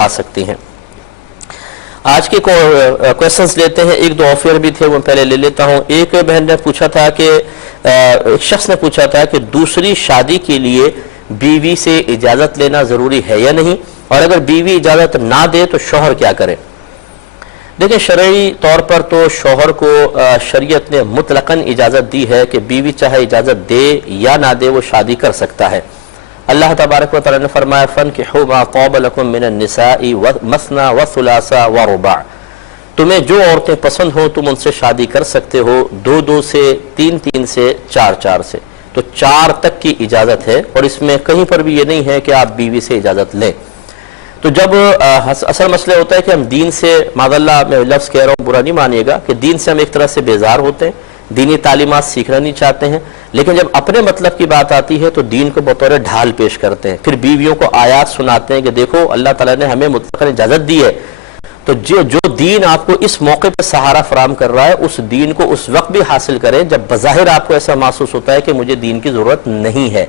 آ سکتی ہیں۔ آج کے کویسچنز لیتے ہیں، ایک دو آفر بھی تھے وہ پہلے لے لیتا ہوں۔ ایک بہن نے پوچھا تھا کہ ایک شخص نے پوچھا تھا کہ دوسری شادی کے لیے بیوی سے اجازت لینا ضروری ہے یا نہیں، اور اگر بیوی اجازت نہ دے تو شوہر کیا کرے؟ دیکھیں، شرعی طور پر تو شوہر کو شریعت نے مطلقاً اجازت دی ہے کہ بیوی چاہے اجازت دے یا نہ دے وہ شادی کر سکتا ہے۔ اللہ تبارک و تعالی نے فرمایا فَانْكِحُوا مَا طَابَ لَكُم مِّنَ النِّسَاءِ مَثْنَىٰ وَثُلَاثَ وَرُبَاع، تمہیں جو عورتیں پسند ہوں تم ان سے شادی کر سکتے ہو، 2 سے 3 سے 4 سے، تو 4 تک کی اجازت ہے، اور اس میں کہیں پر بھی یہ نہیں ہے کہ آپ بیوی سے اجازت لیں۔ تو جب اصل مسئلہ ہوتا ہے کہ ہم دین سے، معاذ اللہ میں لفظ کہہ رہا ہوں برا نہیں مانیے گا، کہ دین سے ہم ایک طرح سے بیزار ہوتے ہیں، دینی تعلیمات سیکھنا نہیں چاہتے ہیں، لیکن جب اپنے مطلب کی بات آتی ہے تو دین کو بطور ڈھال پیش کرتے ہیں، پھر بیویوں کو آیات سناتے ہیں کہ دیکھو اللہ تعالیٰ نے ہمیں مطلق اجازت دی ہے، تو جو دین آپ کو اس موقع پہ سہارا فراہم کر رہا ہے اس دین کو اس وقت بھی حاصل کریں جب بظاہر آپ کو ایسا محسوس ہوتا ہے کہ مجھے دین کی ضرورت نہیں ہے۔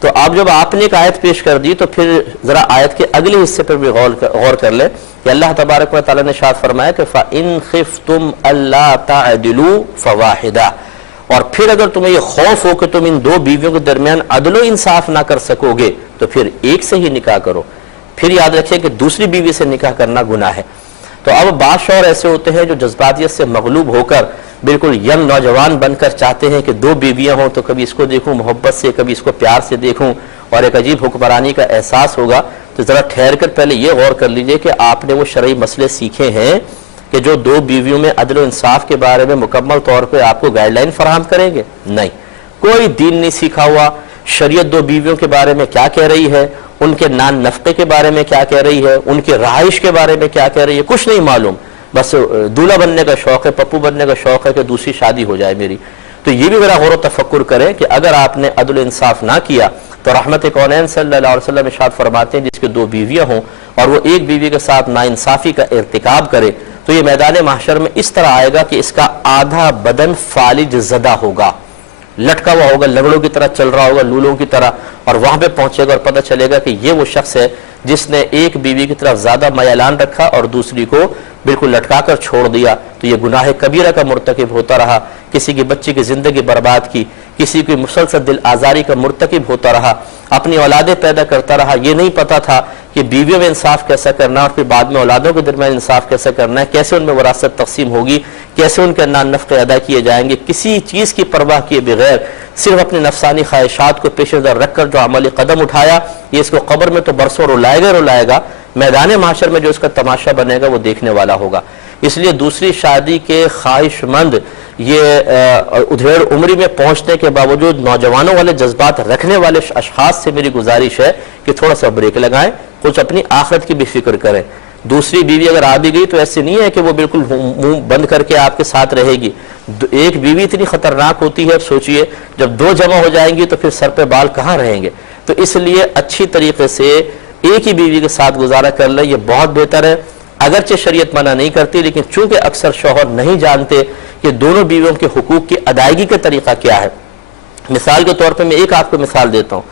تو اب جب آپ نے ایک آیت پیش کر دی تو پھر ذرا آیت کے اگلے حصے پر بھی غور کر لیں کہ اللہ تبارک و تعالیٰ نے ارشاد فرمایا کہ فَإِنْ خِفْتُمْ أَلَّا تَعْدِلُوا فَوَاحِدَةً، اور پھر اگر تمہیں یہ خوف ہو کہ تم ان 2 بیویوں کے درمیان عدل و انصاف نہ کر سکو گے تو پھر ایک سے ہی نکاح کرو۔ پھر یاد رکھیں کہ دوسری بیوی سے نکاح کرنا گناہ ہے۔ تو اب بعض شوہر ایسے ہوتے ہیں جو جذباتیت سے مغلوب ہو کر بالکل ینگ نوجوان بن کر چاہتے ہیں کہ 2 بیویاں ہوں، تو کبھی اس کو دیکھوں محبت سے، کبھی اس کو پیار سے دیکھوں، اور ایک عجیب حکمرانی کا احساس ہوگا۔ تو ذرا ٹھہر کر پہلے یہ غور کر لیجئے کہ آپ نے وہ شرعی مسئلے سیکھے ہیں کہ جو 2 بیویوں میں عدل و انصاف کے بارے میں مکمل طور پہ آپ کو گائیڈ لائن فراہم کریں گے؟ نہیں، کوئی دین نہیں سیکھا ہوا۔ شریعت 2 بیویوں کے بارے میں کیا کہہ رہی ہے، ان کے نان نفقے کے بارے میں کیا کہہ رہی ہے، ان کے رہائش کے بارے میں کیا کہہ رہی ہے، کچھ نہیں معلوم، بس دولہا بننے کا شوق ہے، پپو بننے کا شوق ہے کہ دوسری شادی ہو جائے میری۔ تو یہ بھی ذرا غور و تفکر کریں کہ اگر آپ نے عدل و انصاف نہ کیا تو رحمت کونین صلی اللہ علیہ وسلم ارشاد فرماتے ہیں جس کے 2 بیویاں ہوں اور وہ ایک بیوی کے ساتھ ناانصافی کا ارتکاب کرے تو یہ میدان محشر میں اس طرح آئے گا کہ اس کا آدھا بدن فالج زدہ ہوگا، لٹکا ہوا ہوگا، لگڑوں کی طرح چل رہا ہوگا، لولوں کی طرح، اور وہاں پہ پہنچے گا اور پتہ چلے گا کہ یہ وہ شخص ہے جس نے ایک بیوی کی طرف زیادہ میلان رکھا اور دوسری کو بالکل لٹکا کر چھوڑ دیا۔ تو یہ گناہ کبیرہ کا مرتکب ہوتا رہا، کسی کی بچی کی زندگی برباد کی، کسی کی مسلسل دل آزاری کا مرتکب ہوتا رہا، اپنی اولادیں پیدا کرتا رہا، یہ نہیں پتا تھا کہ بیویوں میں انصاف کیسا کرنا اور پھر بعد میں اولادوں کے درمیان انصاف کیسا کرنا ہے، کیسے ان میں وراثت تقسیم ہوگی، کیسے ان کے نان نفقے ادا کیے جائیں گے، کسی چیز کی پرواہ کیے بغیر صرف اپنے نفسانی خواہشات کو پیش نظر رکھ کر جو عملی قدم اٹھایا، یہ اس کو قبر میں تو برسوں رلائے گا، میدان محشر میں جو اس کا تماشا بنے گا وہ دیکھنے والا ہوگا۔ اس لیے دوسری شادی کے خواہش مند یہ ادھیڑ عمری میں پہنچنے کے باوجود نوجوانوں والے جذبات رکھنے والے اشخاص سے میری گزارش ہے کہ تھوڑا سا بریک لگائیں، کچھ اپنی آخرت کی بھی فکر کریں۔ دوسری بیوی اگر آ بھی گئی تو ایسے نہیں ہے کہ وہ بالکل منہ بند کر کے آپ کے ساتھ رہے گی۔ ایک بیوی اتنی خطرناک ہوتی ہے، سوچئے جب 2 جمع ہو جائیں گی تو پھر سر پہ بال کہاں رہیں گے؟ تو اس لیے اچھی طریقے سے ایک ہی بیوی کے ساتھ گزارا کر لیں، یہ بہت بہتر ہے۔ اگرچہ شریعت منع نہیں کرتی لیکن چونکہ اکثر شوہر نہیں جانتے کہ دونوں بیویوں کے حقوق کی ادائیگی کا طریقہ کیا ہے۔ مثال کے طور پہ میں ایک آپ کو مثال دیتا ہوں،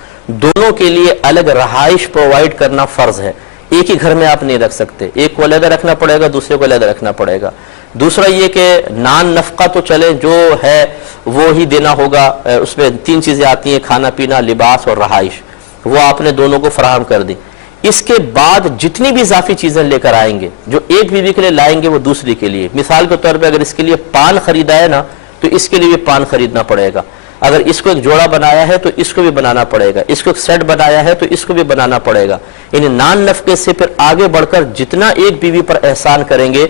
دونوں کے لیے الگ رہائش پرووائڈ کرنا فرض ہے، ایک ہی گھر میں آپ نہیں رکھ سکتے، ایک کو علیحدہ رکھنا پڑے گا، دوسرے کو علیحدہ رکھنا پڑے گا۔ دوسرا یہ کہ نان نفقہ تو چلے جو ہے وہ ہی دینا ہوگا، اس میں 3 چیزیں آتی ہیں، کھانا پینا، لباس اور رہائش، وہ آپ نے دونوں کو فراہم کر دی۔ اس کے بعد جتنی بھی اضافی چیزیں لے کر آئیں گے جو ایک بیوی کے لیے لائیں گے وہ دوسری کے لیے، مثال کے طور پہ اگر اس کے لیے پان خریدا ہے نا تو اس کے لیے بھی پان خریدنا پڑے گا، اگر اس کو ایک جوڑا بنایا ہے تو اس کو بھی بنانا پڑے گا، اس کو ایک سیٹ بنایا ہے تو اس کو بھی بنانا پڑے گا۔ یعنی نان نفقے سے پھر آگے بڑھ کر جتنا ایک بیوی پر احسان کریں گے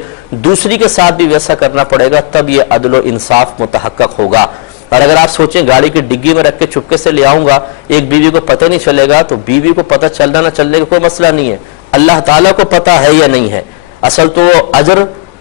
دوسری کے ساتھ بھی ویسا کرنا پڑے گا، تب یہ عدل و انصاف متحقق ہوگا۔ اور اگر آپ سوچیں گاڑی کی ڈگی میں رکھ کے چپکے سے لے آؤں گا، ایک بیوی کو پتہ نہیں چلے گا، تو بیوی کو پتہ چلنا نہ چلنے کا کوئی مسئلہ نہیں ہے، اللہ تعالیٰ کو پتہ ہے یا نہیں ہے، اصل تو اجر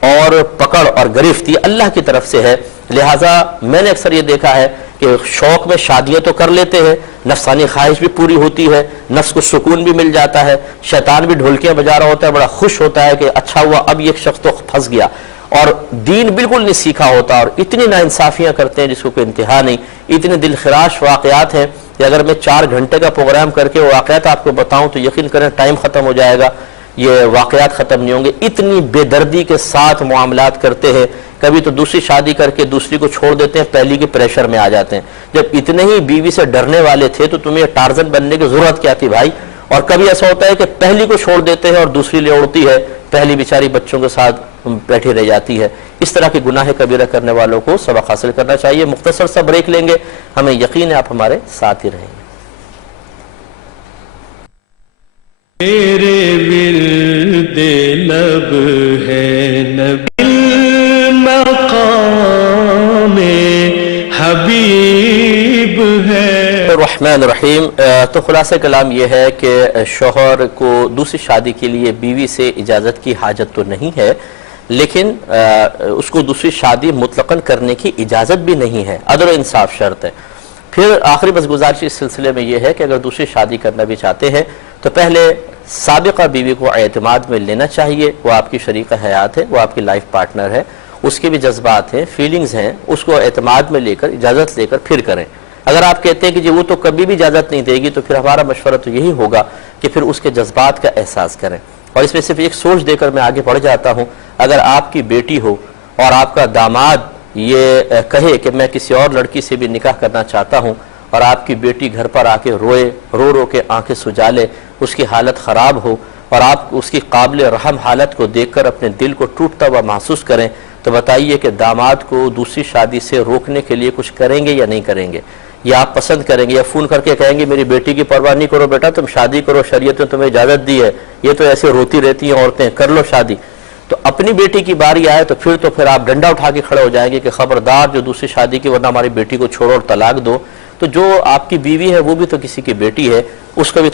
اور پکڑ اور گرفت یہ اللہ کی طرف سے ہے۔ لہٰذا میں نے اکثر یہ دیکھا ہے کہ شوق میں شادیاں تو کر لیتے ہیں، نفسانی خواہش بھی پوری ہوتی ہے، نفس کو سکون بھی مل جاتا ہے، شیطان بھی ڈھولکیاں بجا رہا ہوتا ہے، بڑا خوش ہوتا ہے کہ اچھا ہوا اب یہ شخص تو پھنس گیا، اور دین بالکل نہیں سیکھا ہوتا اور اتنی ناانصافیاں کرتے ہیں جس کو کوئی انتہا نہیں۔ اتنے دل خراش واقعات ہیں کہ اگر میں 4 گھنٹے کا پروگرام کر کے واقعات آپ کو بتاؤں تو یقین کریں ٹائم ختم ہو جائے گا۔ یہ واقعات ختم نہیں ہوں گے. اتنی بے دردی کے ساتھ معاملات کرتے ہیں, کبھی تو دوسری شادی کر کے دوسری کو چھوڑ دیتے ہیں, پہلی کے پریشر میں آ جاتے ہیں. جب اتنے ہی بیوی سے ڈرنے والے تھے تو تمہیں ٹارزن بننے کی ضرورت کیا تھی بھائی. اور کبھی ایسا ہوتا ہے کہ پہلی کو چھوڑ دیتے ہیں اور دوسری لے اڑتی ہے, پہلی بیچاری بچوں کے ساتھ بیٹھی رہ جاتی ہے. اس طرح کے گناہ کبیرہ کرنے والوں کو سبق حاصل کرنا چاہیے. مختصر سا بریک لیں گے, ہمیں یقین ہے آپ ہمارے ساتھ ہی رہیں گے. میرے ورد لب ہے نبی مقام حبیب ہے. الرحمن الرحیم. تو خلاصہ کلام یہ ہے کہ شوہر کو دوسری شادی کے لیے بیوی سے اجازت کی حاجت تو نہیں ہے, لیکن اس کو دوسری شادی مطلقاً کرنے کی اجازت بھی نہیں ہے, عدل و انصاف شرط ہے. پھر آخری بس گزارش اس سلسلے میں یہ ہے کہ اگر دوسری شادی کرنا بھی چاہتے ہیں تو پہلے سابقہ بیوی کو اعتماد میں لینا چاہیے. وہ آپ کی شریک حیات ہے, وہ آپ کی لائف پارٹنر ہے, اس کے بھی جذبات ہیں, فیلنگز ہیں, اس کو اعتماد میں لے کر اجازت لے کر پھر کریں. اگر آپ کہتے ہیں کہ جی وہ تو کبھی بھی اجازت نہیں دے گی, تو پھر ہمارا مشورہ تو یہی ہوگا کہ پھر اس کے جذبات کا احساس کریں. اور اس میں صرف ایک سوچ دے کر میں آگے بڑھ جاتا ہوں, اگر آپ کی بیٹی ہو اور آپ کا داماد یہ کہے کہ میں کسی اور لڑکی سے بھی نکاح کرنا چاہتا ہوں, اور آپ کی بیٹی گھر پر آ کے روئے, رو رو کے آنکھیں سجالے, اس کی حالت خراب ہو, اور آپ اس کی قابل رحم حالت کو دیکھ کر اپنے دل کو ٹوٹتا ہوا محسوس کریں, تو بتائیے کہ داماد کو دوسری شادی سے روکنے کے لیے کچھ کریں گے یا نہیں کریں گے؟ یا آپ پسند کریں گے, یا فون کر کے کہیں گے میری بیٹی کی پرواہ نہیں کرو بیٹا, تم شادی کرو, شریعت نے تمہیں اجازت دی ہے, یہ تو ایسے روتی رہتی ہیں عورتیں, کر لو شادی. تو اپنی بیٹی کی باری آئے تو پھر آپ ڈنڈا اٹھا کے کھڑے ہو جائیں گے کہ خبردار جو دوسری شادی کی, ورنہ ہماری بیٹی کو چھوڑو اور طلاق دو. تو جو آپ کی بیوی ہے وہ بھی تو کسی کی بیٹی ہے, اس کا بھی